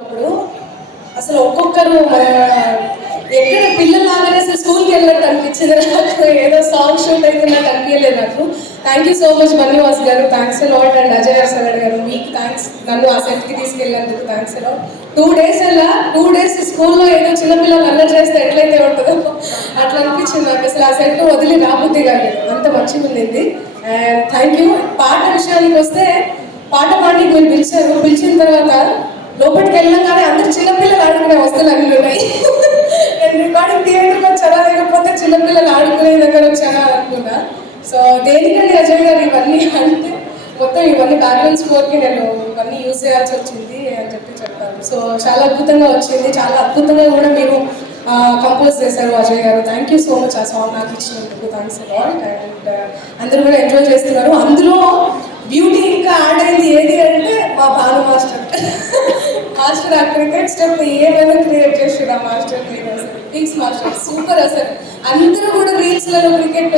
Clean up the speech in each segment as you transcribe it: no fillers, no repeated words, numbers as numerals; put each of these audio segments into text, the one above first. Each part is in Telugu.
అప్పుడు అసలు ఒక్కొక్కరు ఎక్కడ పిల్లలాగానే అసలు స్కూల్కి వెళ్ళినట్టు అనిపించింది నాకు. ఏదో సాంగ్ షూట్ అవుతున్నట్టు అనిపించలేదు నాకు. Thank you so much Bunny Vas గారు, thanks lot. And Ajay sir గారు, మీకు థ్యాంక్స్, నన్ను ఆ సెట్కి తీసుకెళ్ళినందుకు థ్యాంక్స్ లాట్. 2 days స్కూల్లో ఏదో చిన్నపిల్లలు అల్లరి చేస్తే ఎట్లయితే ఉంటుందో అట్లా అనిపించింది నాకు. అసలు ఆ సెట్ వదిలి రాబుద్ది కాలేదు, అంత మంచిగా ఉండింది. And thank you. పాట విషయానికి వస్తే, పాట పాడి మీరు పిలిచిన తర్వాత లోపలికి వెళ్ళగానే అందరు చిన్నపిల్లలు ఆడుకునే వస్తువులు అన్నీ ఉన్నాయి. నేను రికార్డింగ్ థియేటర్లో వచ్చానా లేకపోతే చిన్నపిల్లలు ఆడుకునే దగ్గర వచ్చానా అనుకున్నా. సో దేనికండి అజయ్ గారు ఇవన్నీ అంటే, మొత్తం ఇవన్నీ బ్యాక్గ్రౌండ్ స్కోర్కి నేను ఇవన్నీ యూజ్ చేయాల్సి వచ్చింది అని చెప్పారు. సో చాలా అద్భుతంగా వచ్చింది, చాలా అద్భుతంగా కూడా మీరు కంపోజ్ చేశారు అజయ్ గారు. థ్యాంక్ యూ సో మచ్ ఆ సాంగ్ నాకు ఇచ్చినందుకు, థ్యాంక్స్ అలాట్. అండ్ అందరూ కూడా ఎంజాయ్ చేస్తున్నారు. అందులో బ్యూటీ ఇంకా యాడ్ అయింది ఏది అంటే మా భాను మాస్టర్. మాస్టర్ ఆ క్రికెట్ స్టెప్ ఏమైనా క్రియేట్ చేసాడు ఆ మాస్టర్. పింక్స్ మాస్టర్ సూపర్ అసలు. అందరూ కూడా రీల్స్లలో క్రికెట్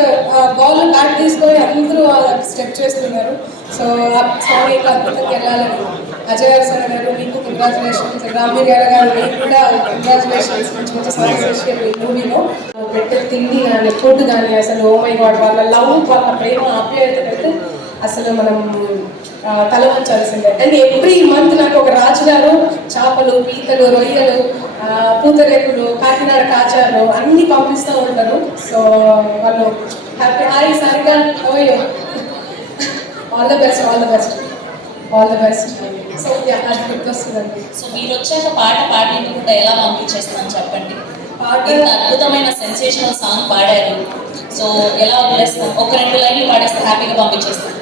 బాల్ బ్యాట్ తీసుకొని అందరూ స్టెప్ చేస్తున్నారు. సో ఆ సాంగ్ ఇంకా అద్భుతంగా వెళ్ళాలని అజయ్ సార్ గారు మీకు కంగ్రాచులేషన్స్. రామీర్ గారు మీకు కూడా కంగ్రాచులేషన్స్. మంచి మంచి సాంగ్స్ ఈ మూవీలో పెట్టే తిండి కానీ ఫుడ్ కానీ అసలు ఓ మై గాడ్, వాళ్ళ లవ్, వాళ్ళ ప్రేమ, ఆప్యాయత అసలు మనం తల వంచాల్సిందే. అండ్ ఎవ్రీ మంత్ నాకు ఒక రాజుగారు చేపలు, పీతలు, రొయ్యలు, పూతరేకులు, కాకినాడ కాచాలు అన్ని పంపిస్తూ ఉంటారు. సో వాళ్ళు హ్యాపీ. హాయ్ సరిగా all the best, all the best, all the best. So అది గుర్తొస్తుందండి. సో మీరు వచ్చాక పాట పాడినప్పుడు ఎలా పంపించేస్తాను చెప్పండి. ఇంత అద్భుతమైన సెన్సేషనల్ సాంగ్ పాడారు, సో ఎలా వదిలేస్తాను? ఒక 2 లైన్లు పాడేస్తే హ్యాపీగా పంపించేస్తాను.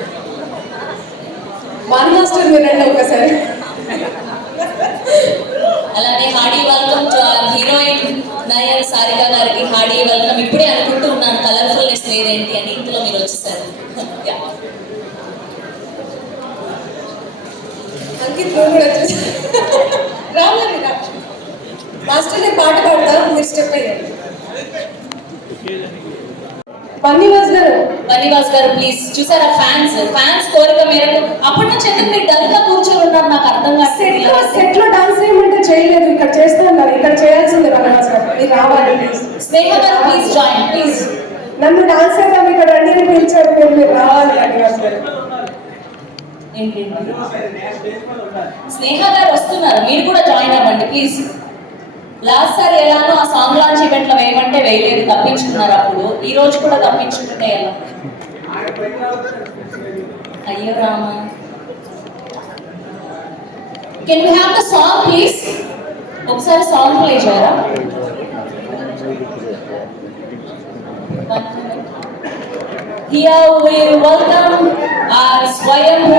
వన్ మాస్టర్ వినండి ఒకసారి. అలానే hearty welcome to heroine Nayan Sarika గారికి. Hearty welcome. ఇప్పుడే అనుకుంటూ ఉన్నాను కలర్ఫుల్నెస్ లేదేంటి అని, ఇందులో మీరు వచ్చేసారు. అంకిత్ నువ్వు కూడా వచ్చేసి రావాలి రా మాస్టర్. నేను పాట పాడతా, మీరు స్టెప్ అయ్యండి. బన్నీవాస్ గారు ప్లీజ్. చూసారా ఫ్యాన్స్ కోరిక మేరకు అప్పటి నుంచి ఎందుకు మీరు డల్గా కూర్చొని ఉన్నారు నాకు అర్థం కాదు. సెట్ లో డాన్స్ చేయమంటే చేయలేదు, ఇక్కడ చేస్తున్నారు, ఇక్కడ చేయాల్సిందే. బన్నీవాస్ గారు మీరు రావాలి ప్లీజ్. స్నేహ గారు ప్లీజ్ జాయిన్ ప్లీజ్. నన్ను డాన్స్ చేద్దాం ఇక్కడ రండి అని పిలిచారు, మీరు రావాలి బన్నీవాస్ గారు. స్నేహ గారు వస్తున్నారు, మీరు కూడా జాయిన్ అవ్వండి ప్లీజ్. లాస్ట్ సారి ఎలానో ఆ సాంగ్ లాంచ్ ఈవెంట్ లో వేయమంటే వేయలేదు, తప్పించుకున్నారు. అప్పుడు ఈ రోజు కూడా తప్పించుకుంటే ఎలా? అయ్యో Rama. Can you have the song please? ఒకసారి సాంగ్ ప్లే చేయరా? Here we welcome our Swayambhu